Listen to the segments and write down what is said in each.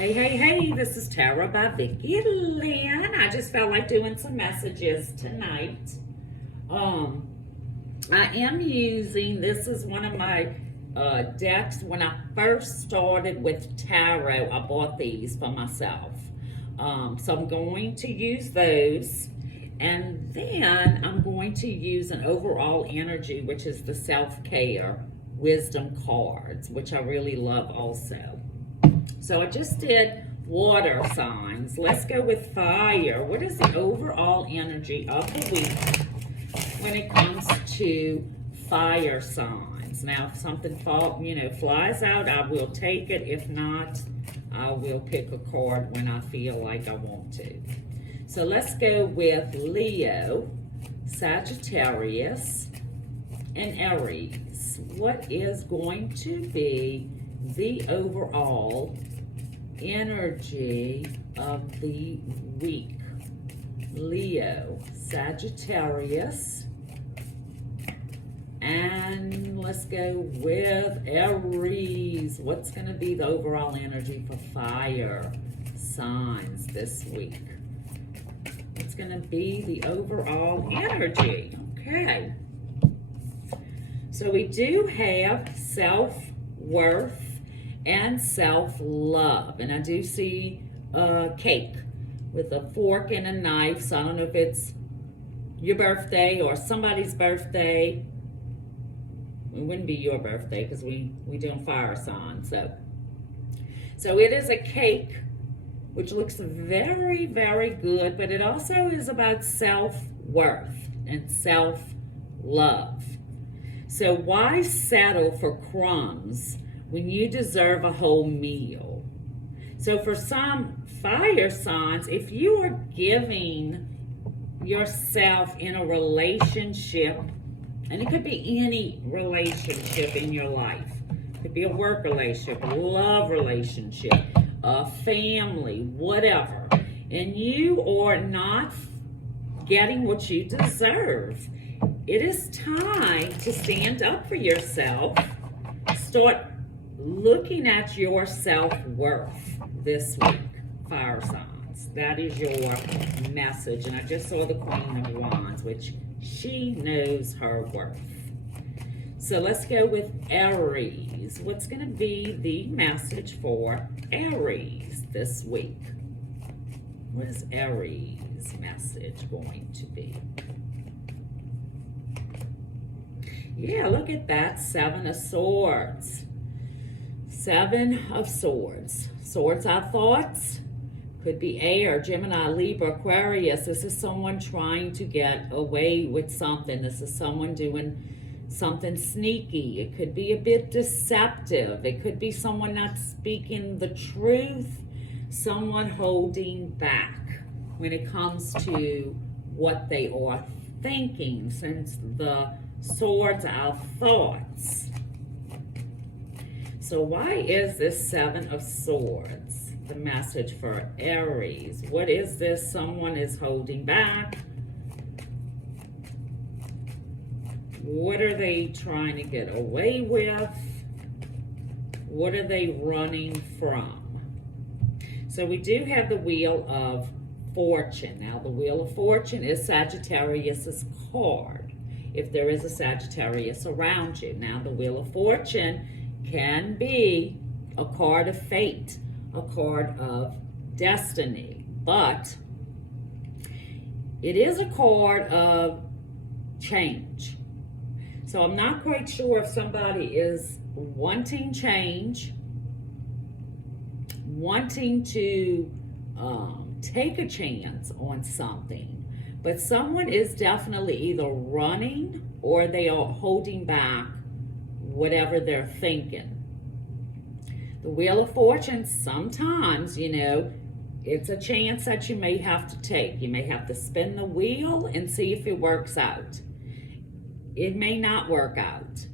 Hey, this is Tara by Vicki Lynn. I just felt like doing some messages tonight. I am using, this is one of my decks. When I first started with tarot, I bought these for myself. So I'm going to use those. And then I'm going to use an overall energy, which is the self-care wisdom cards, which I really love also. So I just did water signs. Let's go with fire. What is the overall energy of the week when it comes to fire signs? Now, if something flies out, I will take it. If not, I will pick a card when I feel like I want to. So let's go with Leo, Sagittarius, and Aries. What is going to be the overall energy of the week? Leo, Sagittarius, and let's go with Aries. What's going to be the overall energy for fire signs this week? What's going to be the overall energy? Okay. So we do have self-worth and self-love. And I do see a cake with a fork and a knife. So I don't know if it's your birthday or somebody's birthday. It wouldn't be your birthday because we doing fire signs. So it is a cake, which looks very, very good, but it also is about self-worth and self-love. So why settle for crumbs when you deserve a whole meal? So for some fire signs, if you are giving yourself in a relationship, and it could be any relationship in your life, it could be a work relationship, a love relationship, a family, whatever, and you are not getting what you deserve, it is time to stand up for yourself. Start looking at your self-worth this week, fire signs. That is your message. And I just saw the Queen of Wands, which she knows her worth. So let's go with Aries. What's going to be the message for Aries this week? What is Aries' message going to be? Yeah, look at that, Seven of Swords. Seven of Swords. Swords are thoughts. Could be air, Gemini, Libra, Aquarius. This is someone trying to get away with something. This is someone doing something sneaky. It could be a bit deceptive. It could be someone not speaking the truth. Someone holding back when it comes to what they are thinking, since the swords are thoughts. So why is this Seven of Swords the message for Aries? What is this someone is holding back? What are they trying to get away with? What are they running from? So we do have the Wheel of Fortune. Now the Wheel of Fortune is Sagittarius's card, if there is a Sagittarius around you. Now the Wheel of Fortune can be a card of fate, a card of destiny, but it is a card of change. So I'm not quite sure if somebody is wanting change, wanting to take a chance on something, but someone is definitely either running or they are holding back whatever they're thinking. The Wheel of Fortune, sometimes, it's a chance that you may have to take. You may have to spin the wheel and see if it works out. It may not work out,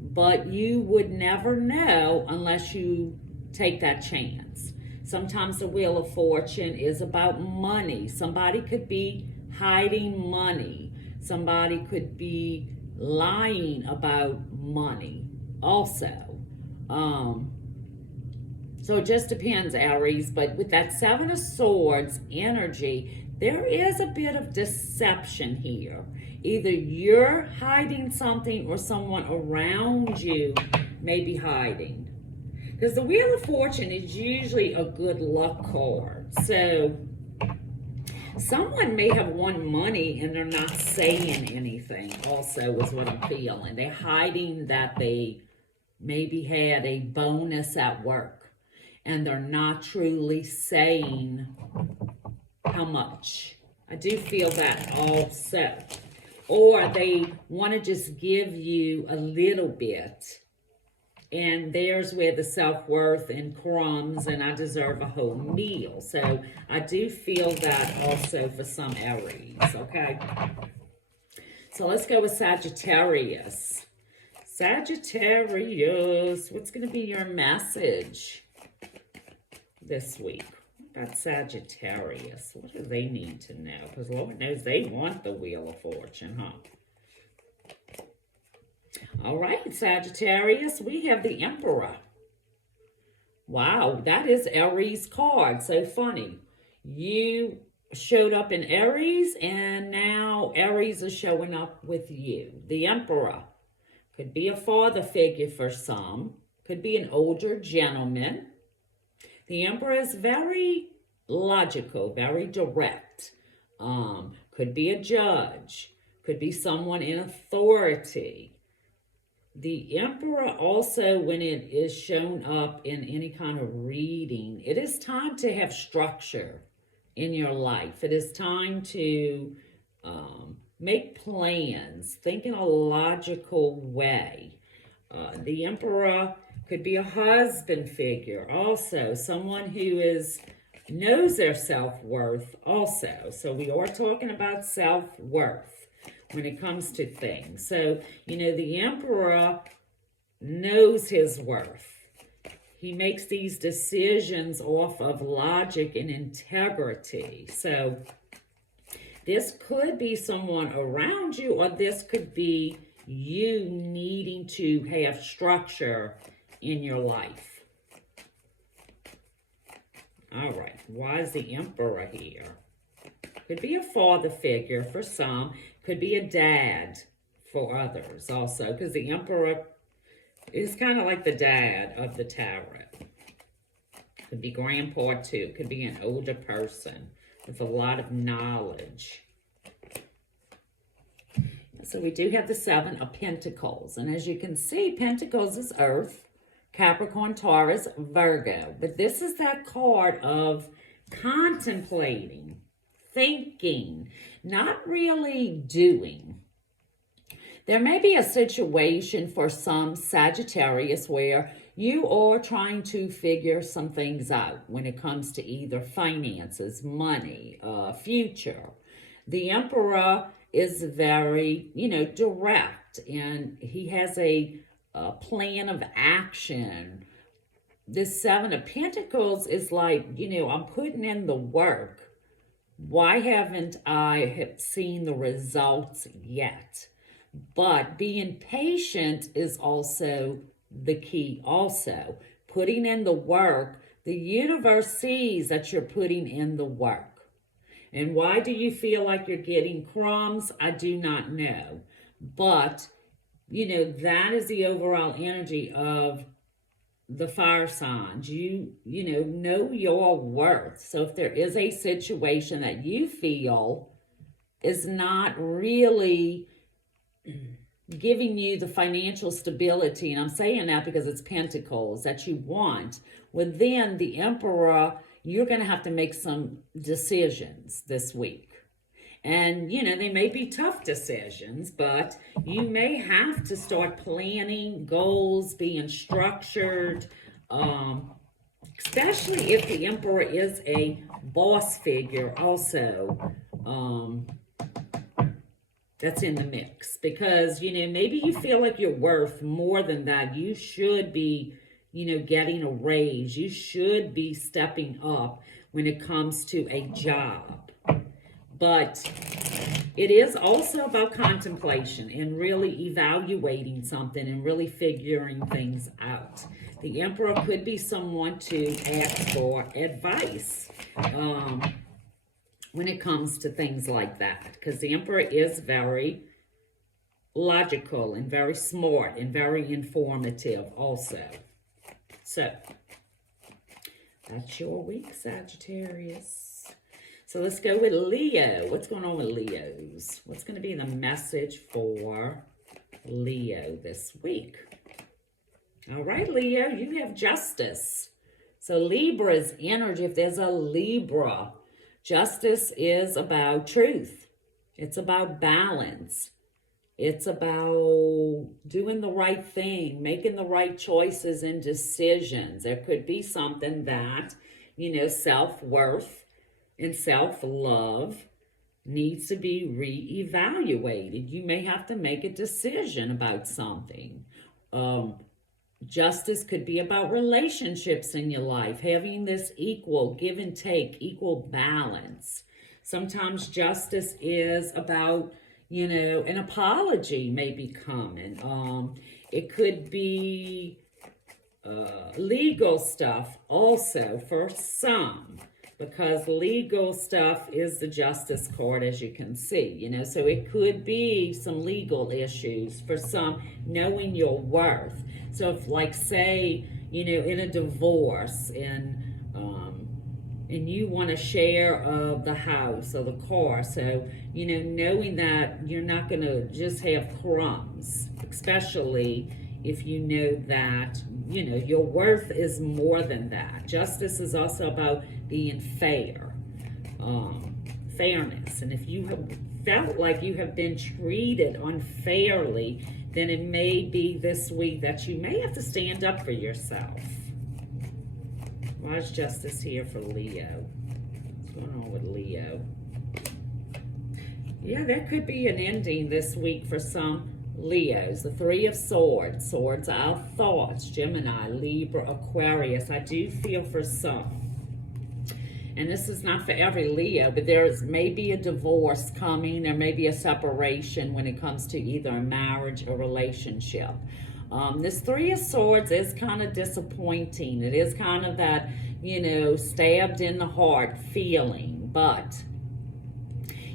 but you would never know unless you take that chance. Sometimes the Wheel of Fortune is about money. Somebody could be hiding money. Somebody could be lying about money also. So it just depends, Aries. But with that Seven of Swords energy, there is a bit of deception here. Either you're hiding something or someone around you may be hiding. Because the Wheel of Fortune is usually a good luck card. So someone may have won money and they're not saying anything, also, is what I'm feeling. They're hiding that they maybe had a bonus at work and they're not truly saying how much. I do feel that also. Or they want to just give you a little bit. And there's where the self-worth and crumbs and I deserve a whole meal. So I do feel that also for some Aries, okay? So let's go with Sagittarius. Sagittarius, what's going to be your message this week? About Sagittarius, what do they need to know? Because Lord knows they want the Wheel of Fortune, huh? All right, Sagittarius, we have the Emperor. Wow, that is Aries' card. So funny. You showed up in Aries, and now Aries is showing up with you. The Emperor could be a father figure for some. Could be an older gentleman. The Emperor is very logical, very direct. Could be a judge. Could be someone in authority. The Emperor also, when it is shown up in any kind of reading, it is time to have structure in your life. It is time to make plans, think in a logical way. The Emperor could be a husband figure also, someone who knows their self-worth also. So we are talking about self-worth when it comes to things. So, you know, the Emperor knows his worth. He makes these decisions off of logic and integrity. So this could be someone around you, or this could be you needing to have structure in your life. All right, why is the Emperor here? Could be a father figure for some. Could be a dad for others also, because the Emperor is kind of like the dad of the tarot. Could be grandpa too. Could be an older person with a lot of knowledge. So we do have the Seven of Pentacles. And as you can see, Pentacles is Earth, Capricorn, Taurus, Virgo. But this is that card of contemplating, thinking, not really doing. There may be a situation for some Sagittarius where you are trying to figure some things out when it comes to either finances, money, future. The Emperor is very, direct, and he has a plan of action. This Seven of Pentacles is like, I'm putting in the work. Why haven't I seen the results yet? But being patient is also the key also. Putting in the work, the universe sees that you're putting in the work. And why do you feel like you're getting crumbs? I do not know. But, that is the overall energy of the fire signs. You know your worth. So if there is a situation that you feel is not really giving you the financial stability, and I'm saying that because it's Pentacles, that you want, well, then the Emperor, you're going to have to make some decisions this week. And, they may be tough decisions, but you may have to start planning goals, being structured, especially if the Emperor is a boss figure also. That's in the mix, because, maybe you feel like you're worth more than that. You should be, getting a raise. You should be stepping up when it comes to a job. But it is also about contemplation and really evaluating something and really figuring things out. The Emperor could be someone to ask for advice when it comes to things like that, because the Emperor is very logical and very smart and very informative also. So, that's your week, Sagittarius. So let's go with Leo. What's going on with Leos? What's going to be the message for Leo this week? All right, Leo, you have justice. So Libra's energy, if there's a Libra, justice is about truth. It's about balance. It's about doing the right thing, making the right choices and decisions. There could be something that, you know, self-worth and self-love needs to be reevaluated. You may have to make a decision about something. Justice could be about relationships in your life, having this equal give and take, equal balance. Sometimes justice is about, you know, an apology may be coming. It could be legal stuff also for some, because legal stuff is the justice card, as you can see, you know. So it could be some legal issues for some, knowing your worth. So if, like, say, you know, in a divorce and you want a share of the house or the car, so, you know, knowing that you're not going to just have crumbs, especially if you know that, you know, your worth is more than that. Justice is also about being fair, fairness. And if you have felt like you have been treated unfairly, then it may be this week that you may have to stand up for yourself. Why is justice here for Leo? What's going on with Leo? Yeah, there could be an ending this week for some Leos. The Three of Swords. Swords are our thoughts. Gemini, Libra, Aquarius. I do feel for some. And this is not for every Leo, but there is maybe a divorce coming. There may be a separation when it comes to either a marriage or relationship. This Three of Swords is kind of disappointing. It is kind of that, you know, stabbed in the heart feeling. But,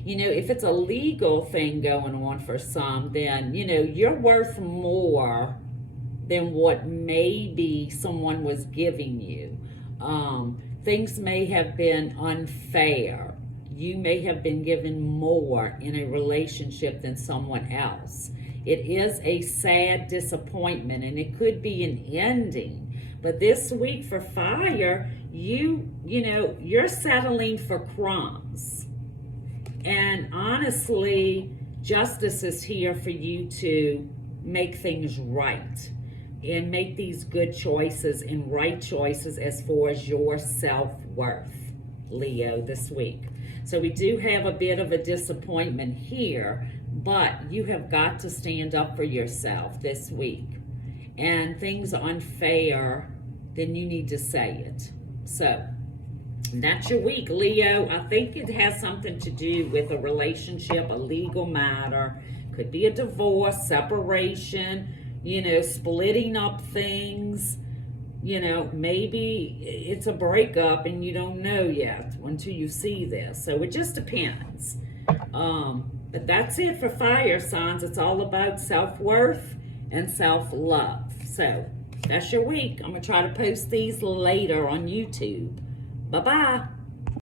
you know, if it's a legal thing going on for some, then, you know, you're worth more than what maybe someone was giving you. Things may have been unfair. You may have been given more in a relationship than someone else. It is a sad disappointment, and it could be an ending. But this week for fire, you know, you're settling for crumbs. And honestly, justice is here for you to make things right and make these good choices and right choices as far as your self-worth, Leo, this week. So we do have a bit of a disappointment here, but you have got to stand up for yourself this week. And things are unfair, then you need to say it. So that's your week, Leo. I think it has something to do with a relationship, a legal matter. Could be a divorce, separation, you know, splitting up things. You know, maybe it's a breakup and you don't know yet until you see this. So it just depends. But that's it for fire signs. It's all about self-worth and self-love. So that's your week. I'm going to try to post these later on YouTube. Bye-bye.